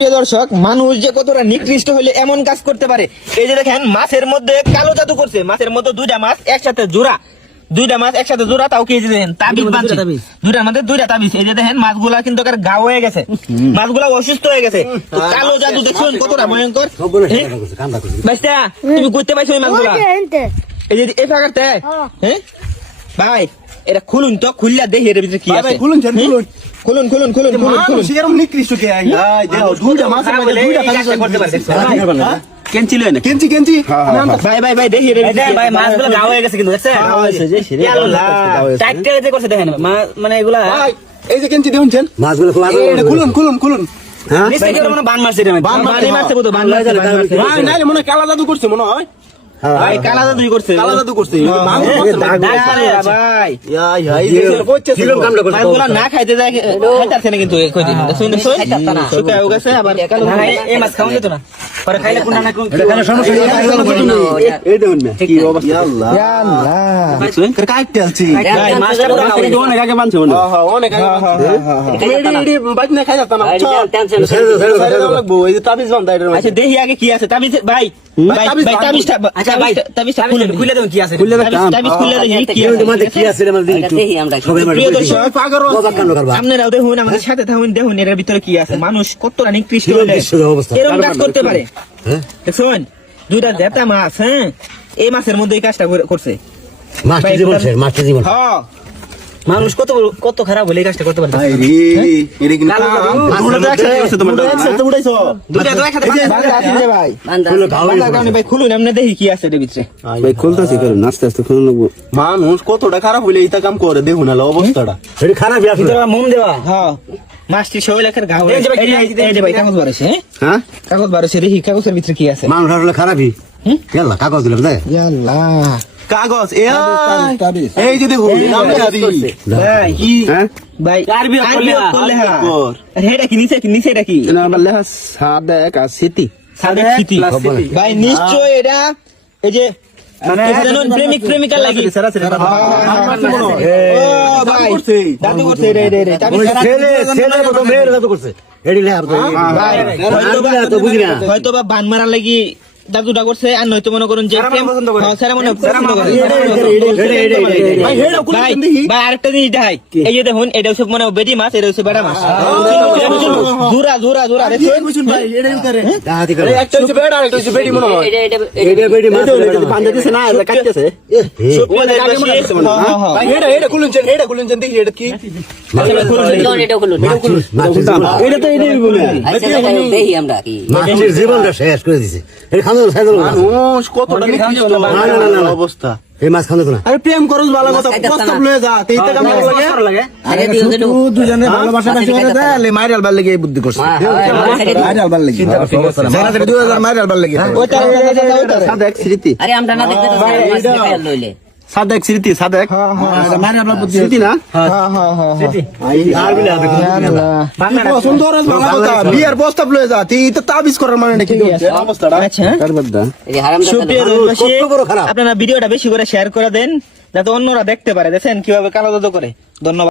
প্রিয় দর্শক মানুষ যে কতটা নিকৃষ্ট হলে এমন কাজ করতে পারে? এই যে দেখেন মাছের মধ্যে কালো জাদু করছে। মাছের মধ্যে দুইটা মাছ একসাথে জোড়া। দুইটা মাছ একসাথে জোড়া তাও কি দেখেন তাবিজ বাঁধছে দুইটার মধ্যে দুইটা তাবিজ। এই যে দেখেন মাছগুলা কিন্তু গা হয়ে গেছে। মাছগুলা অসুস্থ হয়ে গেছে। কালো জাদু দেখুন কতটা ভয়ঙ্কর? হ্যাঁ? বাইস্তা তুমি করতে পাইছো ওই মাছগুলা এই যে এই ফাঁকাতে হ্যাঁ। ভাই এটা খুলুন তো খুললা দেখি এর ভিতরে কি আছে। খুলুন, হ্যাঁ? খুলুন। খুলুন খুলুন খুলুন খুলুন খুলুন। এরকম নিকৃষ্ট কে? আই আই দেও দুইটা মাছের মধ্যে দুইটা কাজ করতে কেঞ্চি লয় না কেঞ্চি কেঞ্চি ভাই ভাই ভাই দেখি ভাই মাছগুলো গা হয়ে গেছে কিন্তু দেখছেন আল্লাহ। চারটে যে করছে দেখেন মানে এগুলা ভাই এই যে কেঞ্চি দেখুন মাছগুলো খুলুন খুলুন খুলুন। হ্যাঁ? মানে বান মারছে। বান মারছে বান মারছে বান মারছে। নাইলে মনে হয় কালা জাদু করছে মনে হয়। ভাই কালা জাদুই করছে কালা জাদু করছে ভাই করছে না খাইতে যায় খাইতাছে না কিন্তু এই কয়দিন শুন শুন শুকায় গেছে আবার না, না, এই- এই মাছ খাওয়া যেত না পরে খাইলে কোনটা না কোন এই দেখুন না কি অবস্থা আল্লাহ কাটতে আলছি ভাই, মাছটা পুরো গা হয়ে গেছে। অনেক আগে মানছে মনে হ্যাঁ অনেক আগে তুমি এডি এডি বাইক না খাই যাতা না লাগবো এই তাবিজ বান্ধা আচ্ছা দেখি আগে কি আছে তাবিজ ভাই আপনারাও দেখুন আমাদের সাথে থাকুন দেখুন এর ভিতরে কি আছে। মানুষ কতটা নিকৃষ্ট? এরকম কাজ করতে পারে। হ্যাঁ? দেখুন দুইটা দেতা মাছ হ্যাঁ? এই মাছের মধ্যে এই কাজটা করছে। মাস্টার জীবন হ্যাঁ মানুষ কত কত খারাপ হলে এই কাজটা করতে পারে এটা লাগবো মানুষ কতটা খারাপ হলে এইটা কাম করে দেখুন না অবস্থাটা। খারাপ মোম দেওয়া। হ্যাঁ। মাছটি শৈল একের ঘা হয়ে ভাই, কাগজ বাড়ছে হ্যাঁ? হ্যাঁ? কাগজ বাড়ছে দেখি কাগজের ভিতরে কি আছে। মানুষ আসলে খারাপই। কাগজ দিলাম তাই কাগজ এ এই যে দেখুন নাম জাবি ভাই কি হ্যাঁ? ভাই এটা নিশ্চয় এটা এই যে মানে কি জানো, প্রেমিক প্রেমিকার লাগি। দাদু করছে। রে রে রে তাবিজ ছাড়া- ছেলে ছেলে মতো মেয়ের জাদু করছে। এডি লে আর তো ভাই, হয়তো বা- না। হয়তো বা বান মারার লাগি দাদুটা করছে আর নয়তো মনে করুন যে হ্যাঁ, মনে ভাই, ভাই, আরেকটা জিনিস দেখাই এই যে দেখুন এটা হচ্ছে মানে বেটি মাছ এটা হচ্ছে বেড়া মাছ জোরা জোরা জোরা মনে হয় হ্যাঁ, হ্যাঁ, জীবনটা শেষ করে দিছে এই খানো মানুষ কতটা নিকৃষ্ট। না, না, না, না, না। অবস্থা। এই মাছ খানো না আরে প্রেম করস ভালো কথা। প্রস্তাব লয়ে যা এইটা কাম লাগে? দুজনে ভালোবাসা বেশি করে দেয় লে মাইর আলবার লাগে এই বুদ্ধি করছে। মাইর আলবার লাগে। জানা থেকে 2000 মাইর আলবার লাগে। ওইটা ওইটা ওইটা। স্মৃতি। আরে আমরা না দেখতে মাছ লইলে। সাদেক স্মৃতি সাদেক। স্মৃতি না? সুন্দর প্রস্তাব লয়ে যা। তুই তো তাবিজ করার মানে কি অবস্থাটা? কার বাদদা এই যে হারাম সুপ্রিয় দাদা দেশবাসী, কত বড় খারাপ। আপনারা ভিডিওটা বেশি করে শেয়ার করে দেন যাতে অন্যরা দেখতে পারে। দেখেন কীভাবে কালো দাদু করে? ধন্যবাদ।